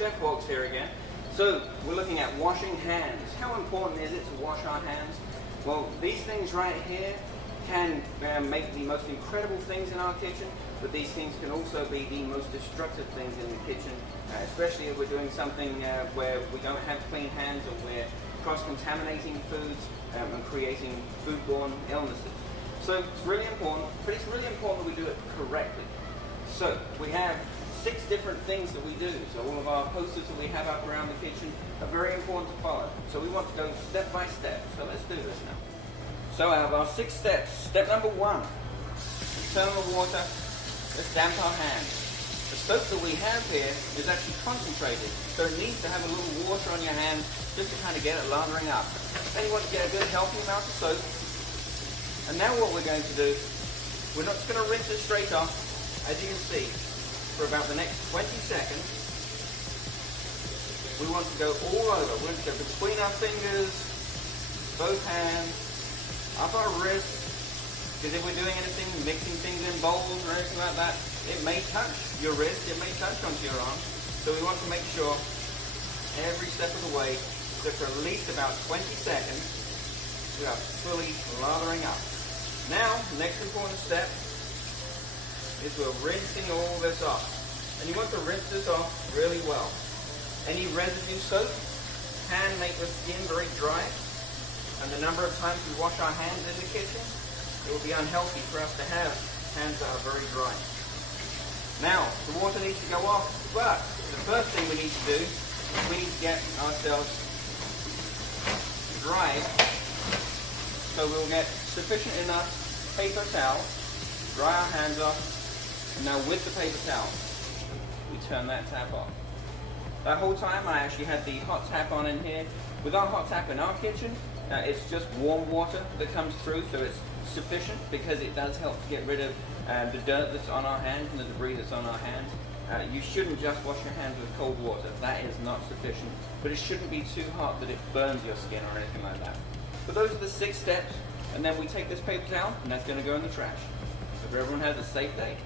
chef walks here again. So we're looking at washing hands. How important is it to wash our hands? Well, these things right here can make the most incredible things in our kitchen, but these things can also be the most destructive things in the kitchen, especially if we're doing something where we don't have clean hands, or we're cross-contaminating foods and creating foodborne illnesses. So it's really important, but it's really important that we do it correctly. So we have 6 different things that we do. So all of our posters that we have up around the kitchen are very important to follow. So we want to go step by step. So let's do this now. So out of our 6 steps, step number 1, turn on the water, let's damp our hands. The soap that we have here is actually concentrated, so it needs to have a little water on your hands just to kind of get it lathering up. Then you want to get a good healthy amount of soap. And now what we're going to do, we're not just going to rinse it straight off, as you can see, for about the next 20 seconds. We want to go all over. We're going to go between our fingers, both hands, up our wrists, because if we're doing anything, mixing things in bowls or anything like that, it may touch your wrist, it may touch onto your arm. So we want to make sure every step of the way that for at least about 20 seconds, we are fully lathering up. Now, the next important step is we're rinsing all this off. And you want to rinse this off really well. Any residue soap can make the skin very dry, and the number of times we wash our hands in the kitchen, it will be unhealthy for us to have hands that are very dry. Now, the water needs to go off, but the first thing we need to do is we need to get ourselves dried, so we'll get sufficient enough paper towel, dry our hands off, and now with the paper towel, we turn that tap off. That whole time I actually had the hot tap on in here. With our hot tap in our kitchen, it's just warm water that comes through, so it's sufficient because it does help to get rid of the dirt that's on our hands and the debris that's on our hands. You shouldn't just wash your hands with cold water. That is not sufficient, but it shouldn't be too hot that it burns your skin or anything like that. But those are the 6 steps, and then we take this paper towel and that's going to go in the trash. Hope everyone has a safe day.